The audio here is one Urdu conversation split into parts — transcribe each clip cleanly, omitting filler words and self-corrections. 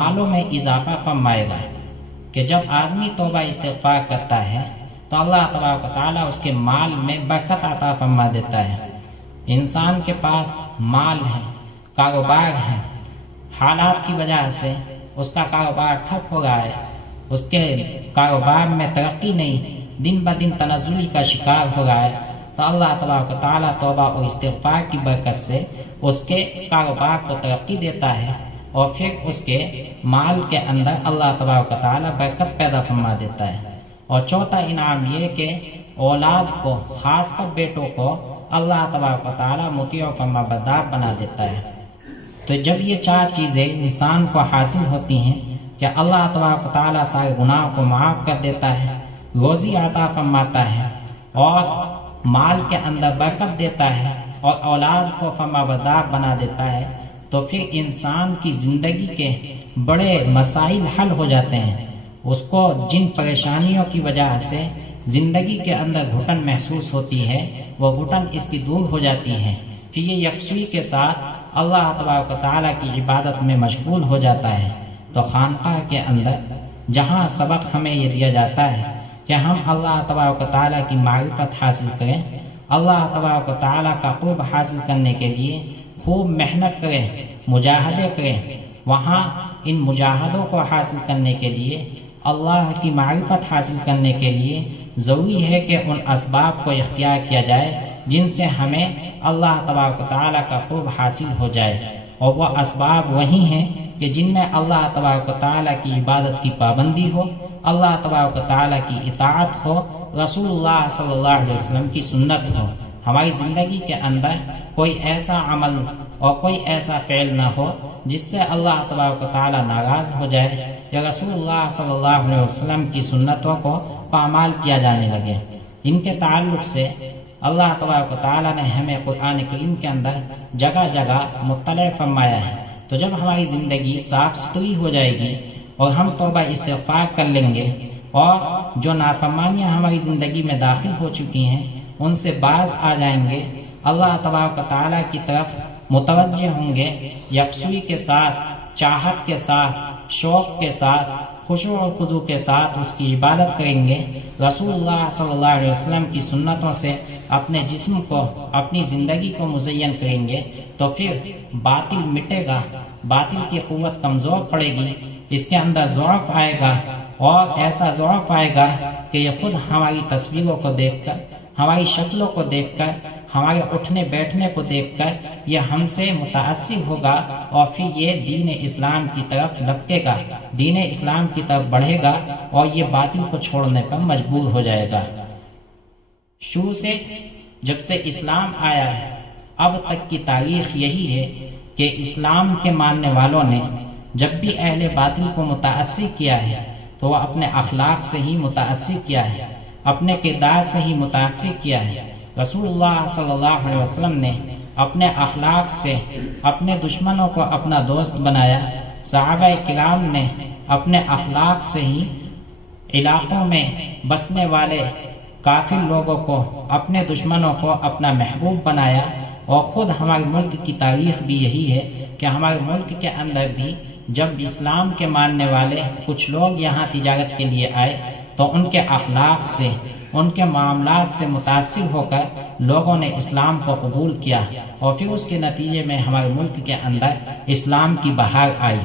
مالوں میں اضافہ فرمائے گا کہ جب آدمی توبہ استغفار کرتا ہے تو اللہ تبارک و تعالیٰ اس کے مال میں برکت عطا فرما دیتا ہے۔ انسان کے پاس مال ہے، کاروبار ہے، حالات کی وجہ سے اس کا کاروبار ٹھپ ہو رہا ہے، اس کے کاروبار میں ترقی نہیں، دن بدن تنزلی کا شکار ہو رہا ہے، تو اللہ تبارک و تعالیٰ توبہ اور استغفار کی برکت سے اس کے کاروبار کو ترقی دیتا ہے، اور پھر اس کے مال کے اندر اللہ تبارک و تعالیٰ برکت پیدا فرما دیتا ہے۔ اور چوتھا انعام یہ کہ اولاد کو، خاص کر بیٹوں کو، اللہ تبارک و تعالیٰ مطیع و فرما بردار بنا دیتا ہے۔ تو جب یہ چار چیزیں انسان کو حاصل ہوتی ہیں کہ اللہ تبارک و تعالیٰ سارے گناہ کو معاف کر دیتا ہے، روزی عطا فرماتا ہے، اور مال کے اندر برکت دیتا ہے، اور اولاد کو فرما بردار بنا دیتا ہے، تو پھر انسان کی زندگی کے بڑے مسائل حل ہو جاتے ہیں۔ اس کو جن پریشانیوں کی وجہ سے زندگی کے اندر گھٹن محسوس ہوتی ہے، وہ گھٹن اس کی دور ہو جاتی ہے، پھر یہ یکسوئی کے ساتھ اللہ تبارک و تعالیٰ کی عبادت میں مشغول ہو جاتا ہے۔ تو خانقاہ کے اندر جہاں سبق ہمیں یہ دیا جاتا ہے کہ ہم اللہ تبارک و تعالیٰ کی معرفت حاصل کریں، اللہ تبارک و تعالیٰ کا قرب حاصل کرنے کے لیے خوب محنت کریں، مجاہدے کریں، وہاں ان مجاہدوں کو حاصل کرنے کے لیے، اللہ کی معرفت حاصل کرنے کے لیے ضروری ہے کہ ان اسباب کو اختیار کیا جائے جن سے ہمیں اللہ تبارک و تعالیٰ کا قرب حاصل ہو جائے، اور وہ اسباب وہی ہیں کہ جن میں اللہ تبارک و تعالیٰ کی عبادت کی پابندی ہو، اللہ تبارک و تعالیٰ کی اطاعت ہو، رسول اللہ صلی اللہ علیہ وسلم کی سنت ہو۔ ہماری زندگی کے اندر کوئی ایسا عمل اور کوئی ایسا فعل نہ ہو جس سے اللہ تبارک و تعالیٰ ناراض ہو جائے، یا رسول اللہ صلی اللہ علیہ وسلم کی سنتوں کو پامال کیا جانے لگے۔ ان کے تعلق سے اللہ تبارک و تعالیٰ نے ہمیں قرآن کریم کے اندر جگہ جگہ مطلع فرمایا ہے۔ تو جب ہماری زندگی صاف ستھری ہو جائے گی اور ہم توبہ استغفار کر لیں گے، اور جو نافرمانیاں ہماری زندگی میں داخل ہو چکی ہیں ان سے باز آ جائیں گے، اللہ تبارک و تعالیٰ کی طرف متوجہ ہوں گے، یکسوئی کے ساتھ، چاہت کے ساتھ، شوق کے ساتھ، خشوع و خضوع کے ساتھ اس کی عبادت کریں گے، رسول اللہ صلی اللہ علیہ وسلم کی سنتوں سے اپنے جسم کو، اپنی زندگی کو مزین کریں گے، تو پھر باطل مٹے گا، باطل کی قوت کمزور پڑے گی، اس کے اندر ضعف آئے گا، اور ایسا ضعف آئے گا کہ یہ خود ہماری تصویروں کو دیکھ کر، ہماری شکلوں کو دیکھ کر، ہمارے اٹھنے بیٹھنے کو دیکھ کر یہ ہم سے متاثر ہوگا، اور پھر یہ دین اسلام کی طرف لپکے گا، دین اسلام کی طرف بڑھے گا، اور یہ باطل کو چھوڑنے پر مجبور ہو جائے گا۔ شروع سے جب سے اسلام آیا ہے اب تک کی تاریخ یہی ہے کہ اسلام کے ماننے والوں نے جب بھی اہل باطل کو متاثر کیا ہے تو وہ اپنے اخلاق سے ہی متاثر کیا ہے، اپنے کردار سے ہی متاثر کیا ہے۔ رسول اللہ صلی اللہ علیہ وسلم نے اپنے اخلاق سے اپنے دشمنوں کو اپنا دوست بنایا، صحابہ کرام نے اپنے اخلاق سے ہی علاقوں میں بسنے والے کافر لوگوں کو، اپنے دشمنوں کو اپنا محبوب بنایا، اور خود ہمارے ملک کی تاریخ بھی یہی ہے کہ ہمارے ملک کے اندر بھی جب اسلام کے ماننے والے کچھ لوگ یہاں تجارت کے لیے آئے تو ان کے اخلاق سے، ان کے معاملات سے متاثر ہو کر لوگوں نے اسلام کو قبول کیا، اور پھر اس کے نتیجے میں ہمارے ملک کے اندر اسلام کی بہار آئی۔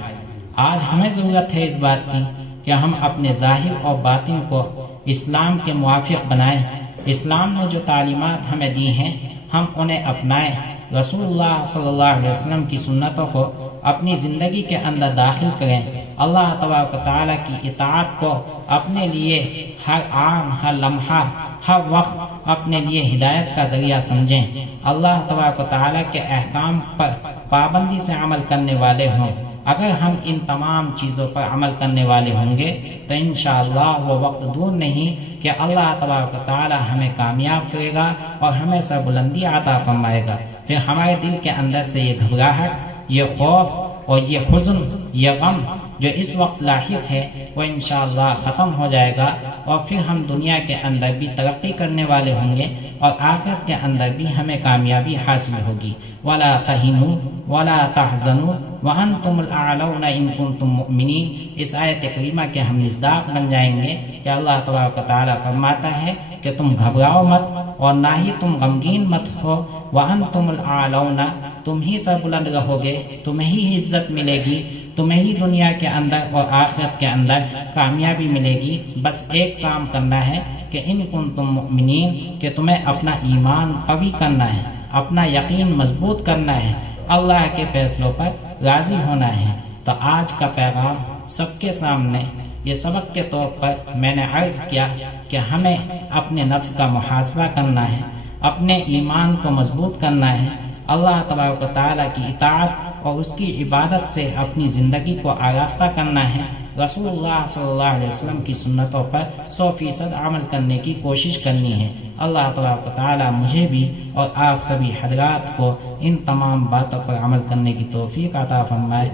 آج ہمیں ضرورت ہے اس بات کی کہ ہم اپنے ظاہر اور باطن کو اسلام کے موافق بنائیں، اسلام نے جو تعلیمات ہمیں دی ہیں ہم انہیں اپنائیں، رسول اللہ صلی اللہ علیہ وسلم کی سنتوں کو اپنی زندگی کے اندر داخل کریں، اللہ تبارک و تعالیٰ کی اطاعت کو اپنے لیے ہر آن، ہر لمحہ، ہر وقت اپنے لیے ہدایت کا ذریعہ سمجھیں، اللہ تبارک و تعالیٰ کے احکام پر پابندی سے عمل کرنے والے ہوں۔ اگر ہم ان تمام چیزوں پر عمل کرنے والے ہوں گے تو انشاءاللہ وہ وقت دور نہیں کہ اللہ تبارک و تعالیٰ ہمیں کامیاب کرے گا اور ہمیں سربلندی عطا فرمائے گا۔ پھر ہمارے دل کے اندر سے یہ گھبراہٹ، یہ خوف اور یہ حزن، یہ غم جو اس وقت لاحق ہے وہ انشاءاللہ ختم ہو جائے گا، اور پھر ہم دنیا کے اندر بھی ترقی کرنے والے ہوں گے اور آخرت کے اندر بھی ہمیں کامیابی حاصل ہوگی۔ وَلَا تَهِنُوا وَلَا تَحْزَنُوا وَأَنْتُمُ الْأَعْلَوْنَ إِن كُنتُم مُؤْمِنِينَ۔ اس آیت کریمہ کے ہم مصداق بن جائیں گے کہ اللہ تبارک و تعالیٰ فرماتا ہے کہ تم گھبراؤ مت اور نہ ہی تم غمگین مت ہو۔ وَأَنْتُمُ الْأَعْلَوْنَ، تم ہی سر بلند رہو گے، تمہیں ہی عزت ملے گی، تمہیں ہی دنیا کے اندر اور آخرت کے اندر کامیابی ملے گی۔ بس ایک کام کرنا ہے کہ ان کنتم مؤمنین، کہ تمہیں اپنا ایمان قوی کرنا ہے، اپنا یقین مضبوط کرنا ہے، اللہ کے فیصلوں پر راضی ہونا ہے۔ تو آج کا پیغام سب کے سامنے یہ سبق کے طور پر میں نے عرض کیا کہ ہمیں اپنے نفس کا محاسبہ کرنا ہے، اپنے ایمان کو مضبوط کرنا ہے، اللہ تبارک و تعالیٰ کی اطاعت اور اس کی عبادت سے اپنی زندگی کو آراستہ کرنا ہے، رسول اللہ صلی اللہ علیہ وسلم کی سنتوں پر 100% عمل کرنے کی کوشش کرنی ہے۔ اللہ تبارک و تعالیٰ مجھے بھی اور آپ سبھی حضرات کو ان تمام باتوں پر عمل کرنے کی توفیق عطا فرمائے۔